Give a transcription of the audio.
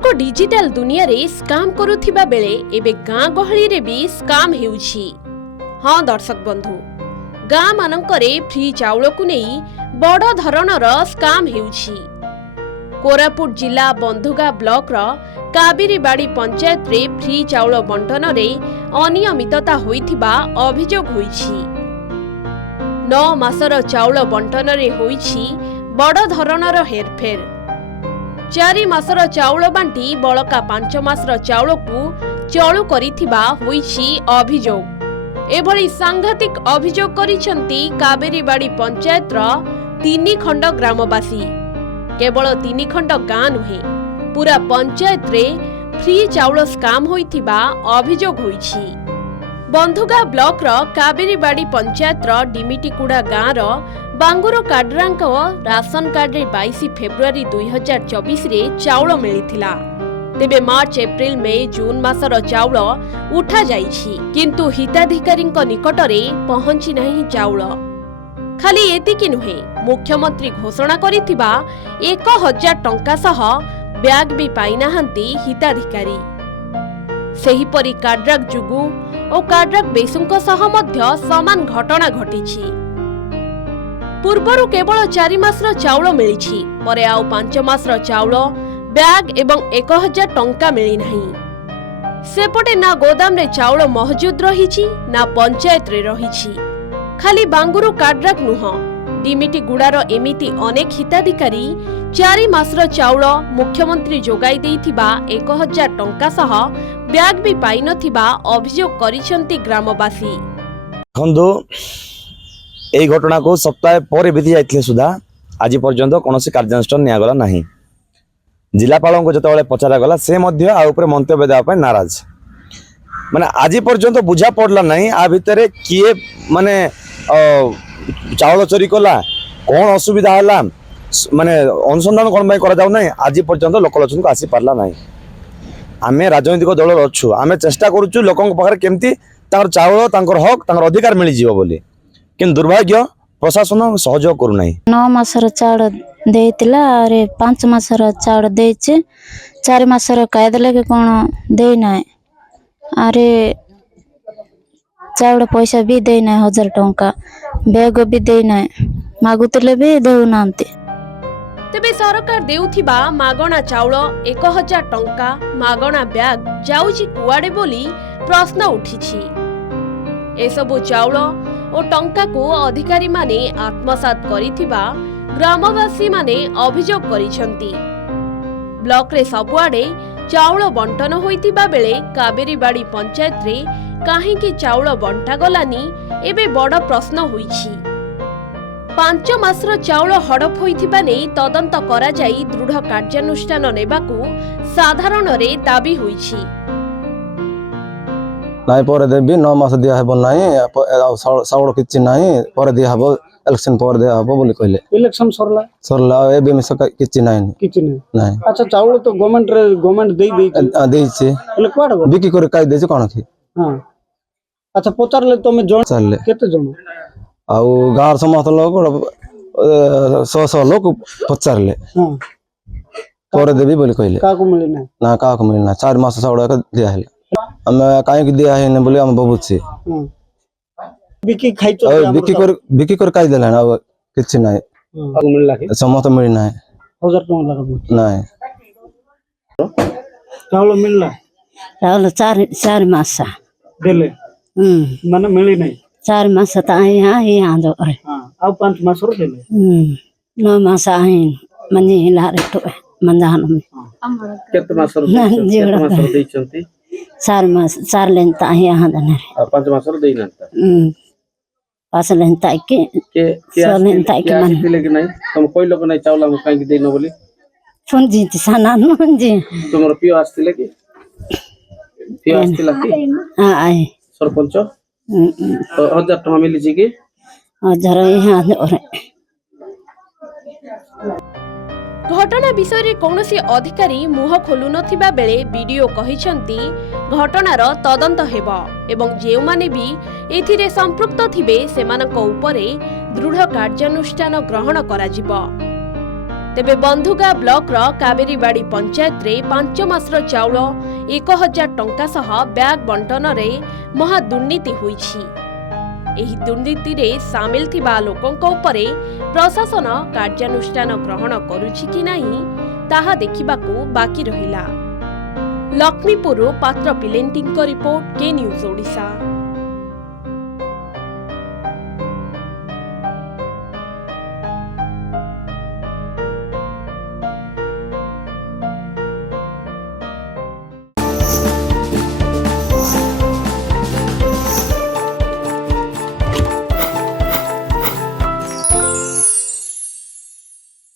लोक डिजिटल दुनिया रे स्काम करुथिबा बेले एबे गाँ गहली रे भी स्काम हेउछि। हाँ दर्शक बंधु, गाँ मानकरे फ्री चाउल को नहीं बड़ धरणर स्काम हेउछि। कोरापुट जिला बंधुगा ब्लॉक रो काबिरीबाड़ी पंचायत रे फ्री चाउल बंटन रे अनियमितता होइथिबा अभियोग होइछि। 9 मासर चाउल बंटन रे होइछि बड़ धरणर हेरफेर। 4 मासर चाउल बांटी बळका 5 मासर चाउल को चळु करिथिबा होइछि अभियोग। एभली सांघातिक अभियोग करिसंती काबिरीबाड़ी पंचायत रो 3 खंड ग्रामवासी। केवल 3 खंड गाँ नुहे, पूरा पंचायत रे फ्री चाउल स्काम होइथिबा अभियोग होइछि। बंधुगा ब्लॉक रो काबिरीबाड़ी पंचायत रो डिमिटिकुड़ा गाँ रो बांगुरो काड्रांक राशन कार्ड रे 22 फेब्रुआरी 2024 रे चाउल मिलिथिला। तेबे मार्च एप्रिल मई जून मासर चाउल उठा जाइछि, किंतु हिताधिकारींक निकटरे पहुंची नहीं चाउल। खाली एतिकी नुहे, मुख्यमंत्री घोषणा करिथिबा 1000 टंका सह ब्याग भी पाइनाहांती हिताधिकारी। सेहिपरि काड्राक जुगु और काड्राक बेसुंक सह मध्य समान घटना घटिछि। पूर्वरु केवल 4 मासर चाउल मिलिछि, परे आउ 5 मासर चाउल ब्याग एवं 1000 टंका मिली नहीं। सेपटे ना गोदाम रे चाउल मौजूद रहिछि ना पंचायत रे रहिछि। खाली बांगुरु काड्राक नुह, डिमिटिगुड़ार एमिति अनेक हिताधिकारी 4 मासर चाउल मुख्यमंत्री जोगाई देइथिबा 1000 टंका सह ब्याग भी पाइ नथिबा अभियोग करिसंती ग्रामवासी। खंदो एई घटना को सप्ताह पर बीती जाइथिले सुधा आज पर्यंत कोनोसी कार्यानुष्ठान नियागला नाही। जिलापाल को जतबेले पचारा गला से मध्य आ ऊपर मंतव्य देवा पय नाराज। माने आज पर्यंत बुझा पड़ला नाही आ भितरे किए माने चाउल चोरी कला, कौन असुविधा है, माने अनुसंधान कौन करा जाऊ नाही आज पर्यंत लोकलोचन को आसी पारला नाही। आमे राजनीतिक दल अच्छु, आमे चेष्टा करूछु लोकन पाखरे केमती तार चाउल तांकर हक तांकर अधिकार मिली जीव बोली, किंतु दुर्भाग्य प्रशासन सहयोग करू नाही। 9 मासर चाउल देइतिला अरे 5 मासर चाउल देइचे, 4 मासर कायदेले के कोन देइ नाही। अरे चाउल पैसा भी देइ नाही 1000 टंका, बैग भी देइ नाही, मागुतले भी देउ नांती। तेबे सरकार देउथिबा मागणा चाउल 1000 टंका मागणा ब्याग जाउची कुआडे बोली प्रश्न उठिछि। एसबु चाउल और टंका को अधिकारी माने आत्मसात करिथिबा ग्रामवासी माने अभियोग करिसंती। ब्लॉक रे सबुआडे चाउल बंटन होइथिबा बेले काबिरीबाड़ी पंचायत रे काहेकि चाउल बंटा गलानी एबे बड़ प्रश्न होइछि। 5 मासर चाउल हड़प होइथिबा नै तदंत करा जाई दृढ़ कार्यानुष्ठान नेबाकू साधारण रे दाबी होइछि। नाई पर देबी 9 मास दिया हेबो नाही, साउल किछि नाही, पर दिया हेबो इलेक्शन पर दिया हेबो बोली कहले। इलेक्शन सरला ए बे मिस किछि नाही। अच्छा चाउल तो गवर्नमेंट देइछि ले कोड बिकी करे काई देछि कोन की। हां अच्छा पचारले तमे जण चलले केते जण आउ गार समस्त लोग 100 लोग पचारले। हां पर देबी बोली कहले। का को मिले ना का को मिले ना 4 मास साउल दिया हेले। हम काहे की दिया है बोली हम बबुछि। बिकी खाइतो बिकी कर काई देला ना किछि नाही। का मिलला के समस्त मिली नाही 1000 टका लगा नाही। चाउल मिलला चाउल 4 मास देले माने मिली नाही 4 मास त यहाँ जो रे। हां आ 5 मास रो देले 9 मास आई मने लारे तो मंदान में केते मास रो दैछंती 4 मास 4 लेन त यहाँ दने 5 मास रो देई नता 5 लेन त के लेन त के मन दिले कि नाही तुम कोई लोग नाही चाउल हम काई देई न बोली फोन जी साना न जी तुमरो पियो आस्तिले कि पियो आस्तिला कि हां आए सरपंच 1000 टका मिली छी कि 1000 यहाँ रे। घटना विषय रे कौनसी अधिकारी मुह खोलु नथिबा बेले वीडियो कहिसंती घटनार तदंत हेबो एवं जेउ माने भी एथिरे संपृक्त थिबे सेमानक उपरे दृढ़ कार्यानुष्ठान ग्रहण कराजिबो। ତେବେ ବନ୍ଧୁଗାଁ ବ୍ଲକର କାବେରୀବାଡ଼ି ପଞ୍ଚାୟତରେ 5 ମାସର ଚାଉଳ 1000 ଟଙ୍କା ସହ ବ୍ୟାଗ୍ ବଣ୍ଟନରେ ମହା ଦୁର୍ନୀତି ହୋଇଛି। ଏହି ଦୁର୍ନୀତିରେ ସାମିଲ ଥିବା ଲୋକଙ୍କ ଉପରେ ପ୍ରଶାସନ କାର୍ଯ୍ୟାନୁଷ୍ଠାନ ଗ୍ରହଣ କରୁଛି କି ନାହିଁ ତାହା ଦେଖିବାକୁ ବାକି ରହିଲା। ଲକ୍ଷ୍ମୀପୁରରୁ ପାତ୍ର ପିଲେଣ୍ଟିଙ୍କ ରିପୋର୍ଟ, କେ ନ୍ୟୁଜ୍ ଓଡ଼ିଶା।